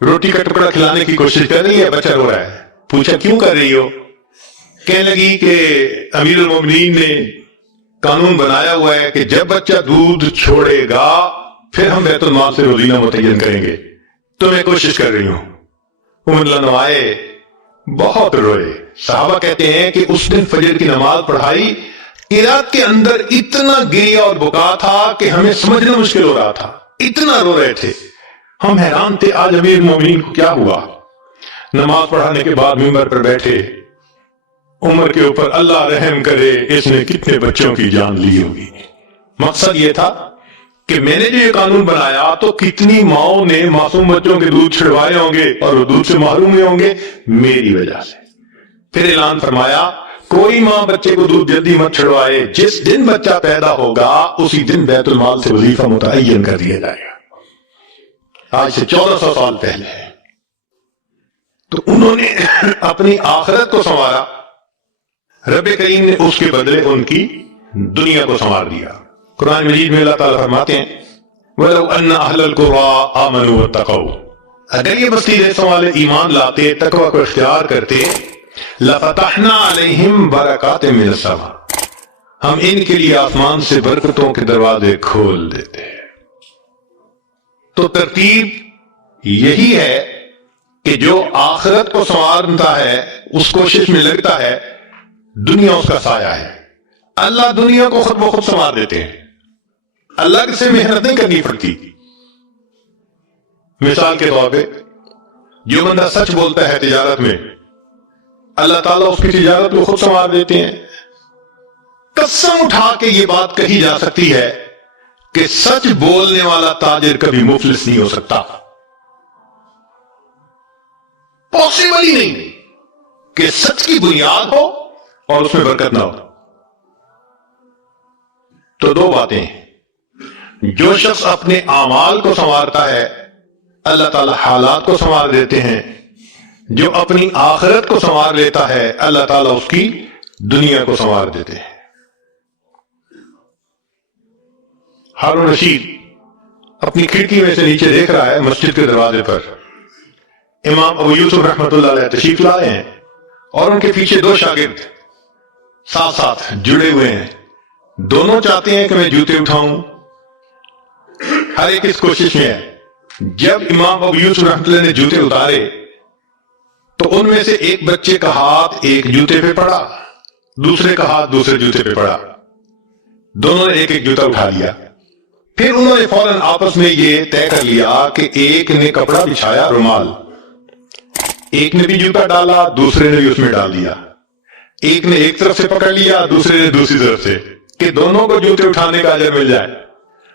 روٹی کا ٹکڑا کھلانے کی کوشش کر رہی ہے، بچہ رو رہا ہے. پوچھا کیوں کر رہی ہو؟ کہنے لگی کہ امیر المومنین نے قانون بنایا ہوا ہے کہ جب بچہ دودھ چھوڑے گا پھر ہم بیت المال سے روزینہ متعین کریں گے، تو میں کوشش کر رہی ہوں. عمر لنوائے بہت روئے. صحابہ کہتے ہیں کہ اس دن فجر کی نماز پڑھائی، قرات کے اندر اتنا گریا اور بکا تھا کہ ہمیں سمجھنا مشکل ہو رہا تھا، اتنا رو رہے تھے. ہم حیران تھے آج امیر مومنین کو کیا ہوا. نماز پڑھانے کے بعد منبر پر بیٹھے، عمر کے اوپر اللہ رحم کرے اس نے کتنے بچوں کی جان لی ہوگی. مقصد یہ تھا کہ میں نے جو یہ قانون بنایا تو کتنی ماؤں نے معصوم بچوں کے دودھ چھڑوائے ہوں گے اور وہ دودھ سے محروم ہوئے ہوں گے میری وجہ سے. پھر اعلان فرمایا کوئی ماں بچے کو دودھ جلدی مت چھڑوائے، جس دن بچہ پیدا ہوگا اسی دن بیت المال سے وظیفہ متعین کر دیا جائے گا. آج سے 1400 سال پہلے ہے. تو انہوں نے اپنی آخرت کو سنوارا، رب کریم نے اس کے بدلے ان کی دنیا کو سنوار دیا. قرآن مجید میں اللہ تعالیٰ فرماتے ہیں وَلَوْ أَنَّ أَهْلَ الْقُرَىٰ آمَنُوا وَاتَّقَوْا، اگر یہ بستی رہنے والے ایمان لاتے، تقوی کو اختیار کرتے، لَفَتَحْنَا عَلَيْهِمْ بَرَكَاتٍ مِّنَ السَّمَاءِ، ہم ان کے لیے آسمان سے برکتوں کے دروازے کھول دیتے ہیں. تو ترتیب یہی ہے کہ جو آخرت کو سنوارتا ہے اس کوشش میں لگتا ہے، دنیا اس کا سایہ ہے. اللہ دنیا کو خود بخود سنوار دیتے ہیں، اللہ سے محنت نہیں کرنی پڑتی. مثال کے طور پہ جو بندہ سچ بولتا ہے تجارت میں، اللہ تعالیٰ اس کی تجارت کو خود سنوار دیتے ہیں. قسم اٹھا کے یہ بات کہی جا سکتی ہے کہ سچ بولنے والا تاجر کبھی مفلس نہیں ہو سکتا. پاسبل ہی نہیں کہ سچ کی بنیاد ہو اور اس میں برکت نہ ہو. تو دو باتیں ہیں، جو شخص اپنے اعمال کو سنوارتا ہے اللہ تعالی حالات کو سنوار دیتے ہیں، جو اپنی آخرت کو سنوار لیتا ہے اللہ تعالیٰ اس کی دنیا کو سنوار دیتے ہیں. ہارون رشید اپنی کھڑکی میں سے نیچے دیکھ رہا ہے، مسجد کے دروازے پر امام ابو یوسف رحمۃ اللہ علیہ تشریف لائے ہیں اور ان کے پیچھے دو شاگرد ساتھ ساتھ جڑے ہوئے ہیں. دونوں چاہتے ہیں کہ میں جوتے اٹھاؤں، ہر ایک اس کوشش میں ہے. جب امام ابو یوسف رحمۃ اللہ نے جوتے اتارے تو ان میں سے ایک بچے کا ہاتھ ایک جوتے پہ پڑا، دوسرے کا ہاتھ دوسرے جوتے پہ پڑا. دونوں نے ایک ایک جوتا اٹھا لیا. پھر انہوں نے فوراً آپس میں یہ طے کر لیا کہ ایک نے کپڑا بچھایا رومال، ایک نے بھی جوتا ڈالا، دوسرے نے بھی اس میں ڈال دیا. ایک نے ایک طرف سے پکڑ لیا، دوسرے نے دوسری طرف سے، کہ دونوں کو جوتے اٹھانے کا اجر مل جائے.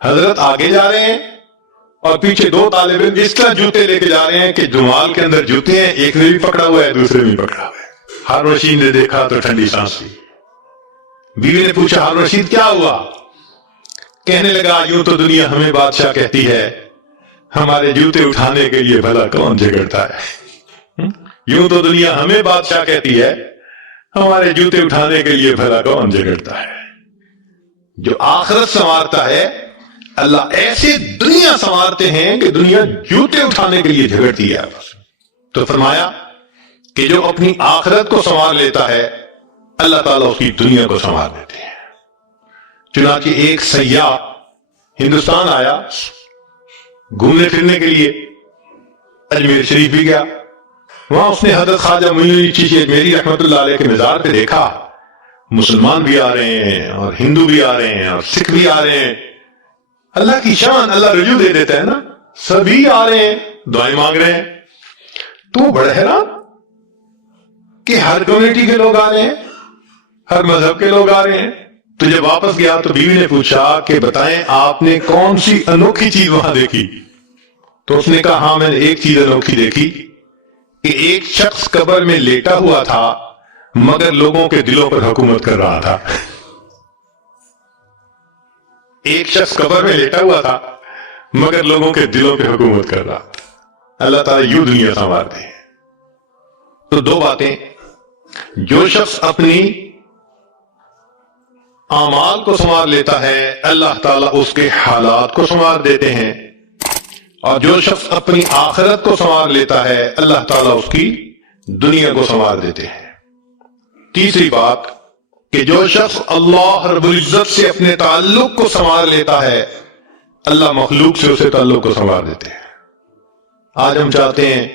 حضرت آگے جا رہے ہیں اور پیچھے دو طالب علم اس طرح جوتے لے کے جا رہے ہیں کہ رومال کے اندر جوتے ہیں، ایک نے بھی پکڑا ہوا ہے دوسرے نے بھی پکڑا ہوا ہے. ہارون رشید نے دیکھا تو ٹھنڈی سانس لی. بیوی نے پوچھا ہارون رشید کیا ہوا؟ کہنے لگا یوں تو دنیا ہمیں بادشاہ کہتی ہے، ہمارے جوتے اٹھانے کے لیے بھلا کون جھگڑتا ہے. یوں تو دنیا ہمیں بادشاہ کہتی ہے، ہمارے جوتے اٹھانے کے لیے بھلا کون جھگڑتا ہے. جو آخرت سنوارتا ہے اللہ ایسے دنیا سنوارتے ہیں کہ دنیا جوتے اٹھانے کے لیے جھگڑتی ہے آپس. تو فرمایا کہ جو اپنی آخرت کو سنوار لیتا ہے اللہ تعالیٰ اس کی دنیا کو سنوار دیتے ہیں. چنانچہ ایک سیاح ہندوستان آیا گھومنے پھرنے کے لیے، اجمیر شریف بھی گیا. وہاں اس نے حضرت خواجہ معین علی چشتی اجمیری رحمۃ اللہ علیہ کے مزار پہ دیکھا مسلمان بھی آ رہے ہیں اور ہندو بھی آ رہے ہیں اور سکھ بھی آ رہے ہیں. اللہ کی شان، اللہ رجوع دے دیتا ہے نا، سبھی آ رہے ہیں دعائیں مانگ رہے ہیں. تو بڑا حیران کہ ہر کمیونٹی کے لوگ آ رہے ہیں، ہر مذہب کے لوگ آ رہے ہیں. تو جب واپس گیا تو بیوی نے پوچھا کہ بتائیں آپ نے کون سی انوکھی چیز وہاں دیکھی؟ تو اس نے کہا ہاں میں نے ایک چیز انوکھی دیکھی کہ ایک شخص قبر میں لیٹا ہوا تھا مگر لوگوں کے دلوں پر حکومت کر رہا تھا. ایک شخص قبر میں لیٹا ہوا تھا مگر لوگوں کے دلوں پہ حکومت کر رہا تھا. اللہ تعالیٰ یوں دنیا سنوارتے ہیں. تو دو باتیں، جو شخص اپنی اعمال کو سنوار لیتا ہے اللہ تعالیٰ اس کے حالات کو سنوار دیتے ہیں. اور جو شخص اپنی آخرت کو سنوار لیتا ہے اللہ تعالیٰ اس کی دنیا کو سنوار دیتے ہیں۔ تیسری بات کہ جو شخص اللہ رب العزت سے اپنے تعلق کو سنوار لیتا ہے اللہ مخلوق سے اسے تعلق کو سنوار دیتے ہیں۔ آج ہم چاہتے ہیں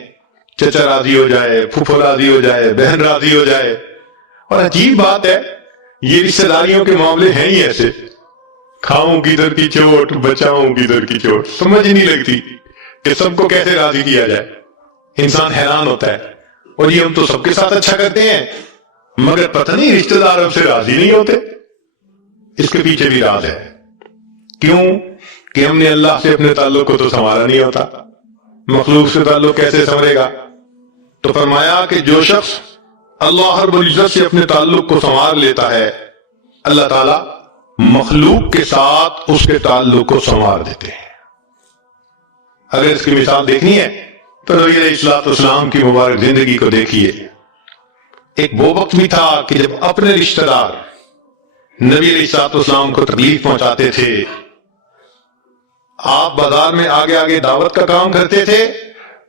چچا راضی ہو جائے، پھوپھو راضی ہو جائے، بہن راضی ہو جائے، اور عجیب بات ہے یہ رشتہ داریوں کے معاملے ہیں ہی ایسے، کھاؤں کی در کی چوٹ بچاؤں کی در کی چوٹ، سمجھ ہی نہیں لگتی کہ سب کو کیسے راضی کیا جائے۔ انسان حیران ہوتا ہے، اور یہ ہم تو سب کے ساتھ اچھا کرتے ہیں مگر پتہ نہیں رشتہ دار ہم سے راضی نہیں ہوتے۔ اس کے پیچھے بھی راز ہے، کیوں کہ ہم نے اللہ سے اپنے تعلق کو تو سنوارا نہیں ہوتا، مخلوق سے تعلق کیسے سنورے گا؟ تو فرمایا کہ جو شخص اللہ رب العزت سے اپنے تعلق کو سنوار لیتا ہے اللہ تعالیٰ مخلوق کے ساتھ اس کے تعلق کو سنوار دیتے ہیں۔ اگر اس کی مثال دیکھنی ہے تو نبی علیہ السلام کی مبارک زندگی کو دیکھیے۔ ایک وہ وقت بھی تھا کہ جب اپنے رشتہ دار نبی علیہ السلام کو تکلیف پہنچاتے تھے، آپ بازار میں آگے آگے دعوت کا کام کرتے تھے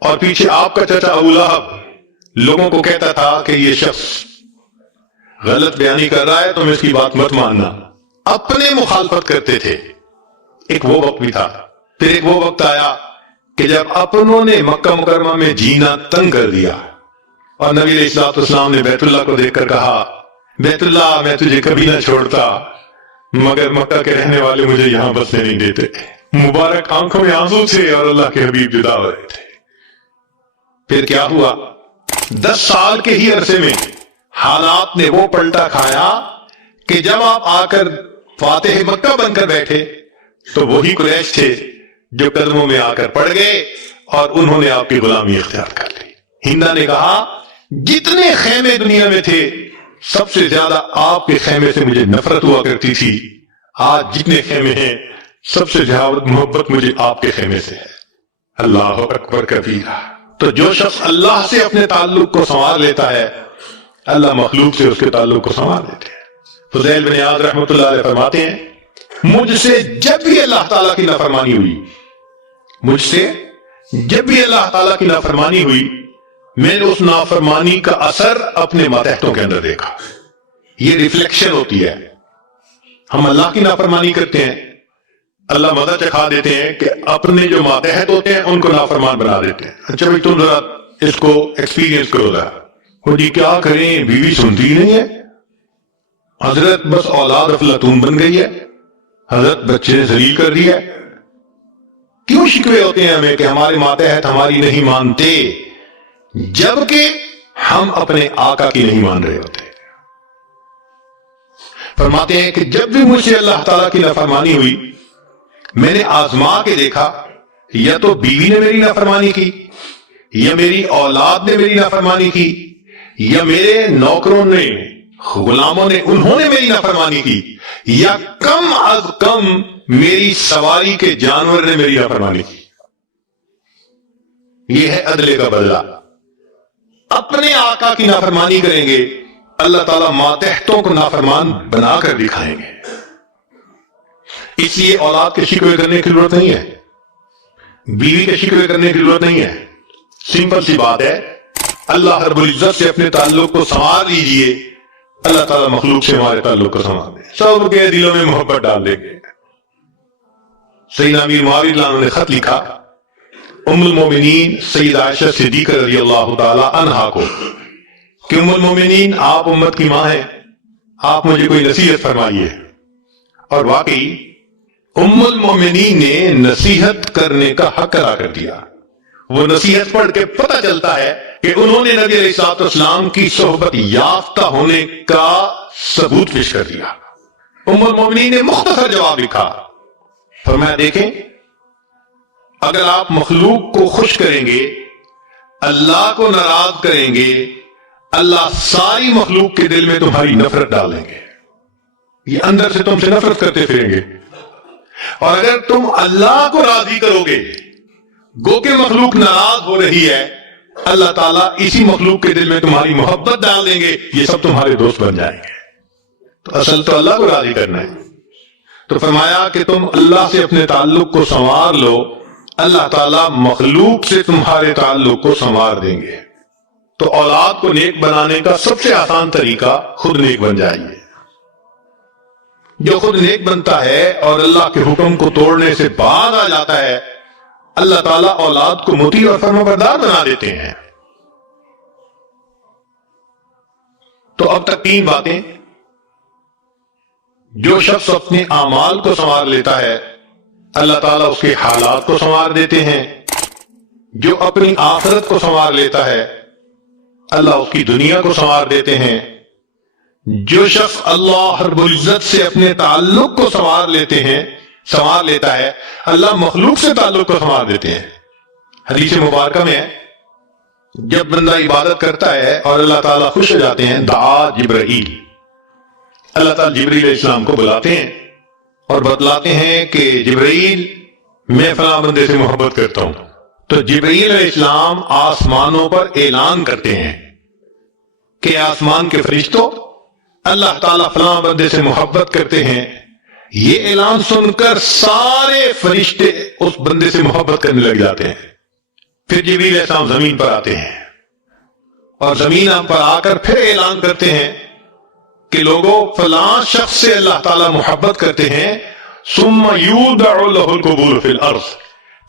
اور پیچھے آپ کا چچا ابو لہب لوگوں کو کہتا تھا کہ یہ شخص غلط بیانی کر رہا ہے تم اس کی بات مت ماننا، اپنے مخالفت کرتے تھے۔ ایک وہ وقت بھی تھا، پھر ایک وہ وقت آیا کہ جب اپنوں نے مکہ مکرمہ میں جینا تنگ کر دیا اور نبی علیہ السلام نے بیت اللہ کو دیکھ کر کہا بیت اللہ میں تجھے کبھی نہ چھوڑتا مگر مکہ کے رہنے والے مجھے یہاں بسنے نہیں دیتے۔ مبارک آنکھوں میں آنسو تھے اور اللہ کے حبیب جدا ہو رہے تھے۔ پھر کیا ہوا؟ 10 سال کے ہی عرصے میں حالات نے وہ پلٹا کھایا کہ جب آپ آ کر فاتح مکہ بن کر بیٹھے تو وہی قریش تھے جو قدموں میں آ کر پڑ گئے اور انہوں نے آپ کی غلامی اختیار کر لی۔ ہندا نے کہا جتنے خیمے دنیا میں تھے سب سے زیادہ آپ کے خیمے سے مجھے نفرت ہوا کرتی تھی، آج جتنے خیمے ہیں سب سے زیادہ محبت مجھے آپ کے خیمے سے ہے۔ اللہ اکبر کبیرہ۔ تو جو شخص اللہ سے اپنے تعلق کو سنوار لیتا ہے اللہ مخلوق سے اس کے تعلق کو سنوار دیتے ہیں۔ فضیل بن عیاض رحمۃ اللہ علیہ فرماتے ہیں مجھ سے جب بھی اللہ تعالیٰ کی نافرمانی ہوئی، مجھ سے جب بھی اللہ تعالیٰ کی نافرمانی ہوئی میں نے اس نافرمانی کا اثر اپنے ماتحتوں کے اندر دیکھا۔ یہ ریفلیکشن ہوتی ہے، ہم اللہ کی نافرمانی کرتے ہیں اللہ مزہ چکھا دیتے ہیں کہ اپنے جو ماتحت ہوتے ہیں ان کو نافرمان بنا دیتے ہیں۔ اچھا بھائی تم ذرا اس کو ایکسپیرینس کرو ذرا، وہ جی کیا کریں بیوی سنتی نہیں ہے، حضرت بس اولاد افلاطون بن گئی ہے، حضرت بچے نے ذلیل کر دیا ہے۔ کیوں شکوے ہوتے ہیں ہمیں کہ ہمارے ماتحت ہماری نہیں مانتے جبکہ ہم اپنے آقا کی نہیں مان رہے ہوتے۔ فرماتے ہیں کہ جب بھی مجھ سے اللہ تعالیٰ کی نافرمانی ہوئی میں نے آزما کے دیکھا یا تو بیوی نے میری نافرمانی کی یا میری اولاد نے میری نافرمانی کی یا میرے نوکروں نے غلاموں نے انہوں نے میری نافرمانی کی یا کم از کم میری سواری کے جانور نے میری نافرمانی کی۔ یہ ہے عدل کا بدلہ۔ اپنے آقا کی نافرمانی کریں گے اللہ تعالیٰ ماتحتوں کو نافرمان بنا کر دکھائیں گے۔ اس لیے اولاد کے شکوے کرنے کی ضرورت نہیں ہے، بیوی کے شکوے کرنے کی ضرورت نہیں ہے۔ سمپل سی بات ہے اللہ رب العزت سے اپنے تعلق کو سنوار لیجئے اللہ تعالیٰ مخلوق سے ہمارے تعلق کو سنوار دے، سب کے دلوں میں محبت ڈال دیں گے۔ سیدنا امیر معاویہ رضی اللہ عنہ نے خط لکھا ام المومنین سیدہ عائشہ صدیقہ رضی اللہ تعالی عنہا کو کہ ام المومنین آپ امت کی ماں ہیں، آپ مجھے کوئی نصیحت فرمائیے۔ اور واقعی ام المومنین نے نصیحت کرنے کا حق ادا کر دیا۔ وہ نصیحت پڑھ کے پتہ چلتا ہے کہ انہوں نے نبی علیہ السلام کی صحبت یافتہ ہونے کا ثبوت پیش کر دیا۔ ام المومنین نے مختصر جواب لکھا، فرمایا دیکھیں اگر آپ مخلوق کو خوش کریں گے اللہ کو ناراض کریں گے اللہ ساری مخلوق کے دل میں تمہاری نفرت ڈالیں گے، یہ اندر سے تم سے نفرت کرتے پھریں گے۔ اور اگر تم اللہ کو راضی کرو گے گو کہ مخلوق ناراض ہو رہی ہے اللہ تعالیٰ اسی مخلوق کے دل میں تمہاری محبت ڈال دیں گے، یہ سب تمہارے دوست بن جائیں گے۔ تو اصل تو اللہ کو راضی کرنا ہے۔ تو فرمایا کہ تم اللہ سے اپنے تعلق کو سنوار لو اللہ تعالیٰ مخلوق سے تمہارے تعلق کو سنوار دیں گے۔ تو اولاد کو نیک بنانے کا سب سے آسان طریقہ خود نیک بن جائیے۔ جو خود نیک بنتا ہے اور اللہ کے حکم کو توڑنے سے باز آ جاتا ہے، اللہ تعالیٰ اولاد کو مطیع اور فرمانبردار بنا دیتے ہیں۔ تو اب تک 3 باتیں۔ جو شخص اپنے اعمال کو سنوار لیتا ہے، اللہ تعالیٰ اس کے حالات کو سنوار دیتے ہیں۔ جو اپنی آخرت کو سنوار لیتا ہے، اللہ اس کی دنیا کو سنوار دیتے ہیں۔ جو شخص اللہ رب العزت سے اپنے تعلق کو سنوار لیتا ہے، اللہ مخلوق سے تعلق کو سنوار دیتے ہیں۔ حدیث مبارکہ میں ہے، جب بندہ عبادت کرتا ہے اور اللہ تعالیٰ خوش ہو جاتے ہیں، دعا جبرائیل، اللہ تعالیٰ جبرائیل علیہ السلام کو بلاتے ہیں اور بتلاتے ہیں کہ جبرائیل میں فلاں بندے سے محبت کرتا ہوں۔ تو جبرائیل علیہ السلام آسمانوں پر اعلان کرتے ہیں کہ آسمان کے فرشتوں، اللہ تعالیٰ فلاں بندے سے محبت کرتے ہیں۔ یہ اعلان سن کر سارے فرشتے اس بندے سے محبت کرنے لگ جاتے ہیں۔ پھر جبرائیل علیہ السلام زمین پر آتے ہیں اور زمین پر آ کر پھر اعلان کرتے ہیں کہ لوگوں، فلاں شخص سے اللہ تعالیٰ محبت کرتے ہیں، ثم یودع لہ القبول فی الارض،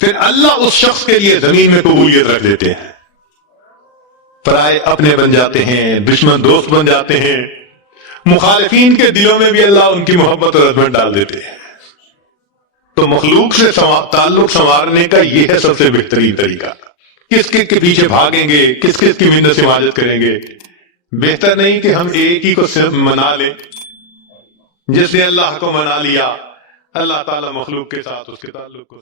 پھر اللہ اس شخص کے لیے زمین میں قبولیت رکھ دیتے ہیں۔ پرائے اپنے بن جاتے ہیں، دشمن دوست بن جاتے ہیں، مخالفین کے دلوں میں بھی اللہ ان کی محبت اور عظمت ڈال دیتے ہیں۔ تو مخلوق سے تعلق سنوارنے کا یہ ہے سب سے بہترین طریقہ۔ کس کے پیچھے بھاگیں گے، کس کی منت سے حاجت کریں گے؟ بہتر نہیں کہ ہم ایک ہی کو صرف منا لیں۔ جس نے اللہ کو منا لیا، اللہ تعالیٰ مخلوق کے ساتھ اس کے تعلق کو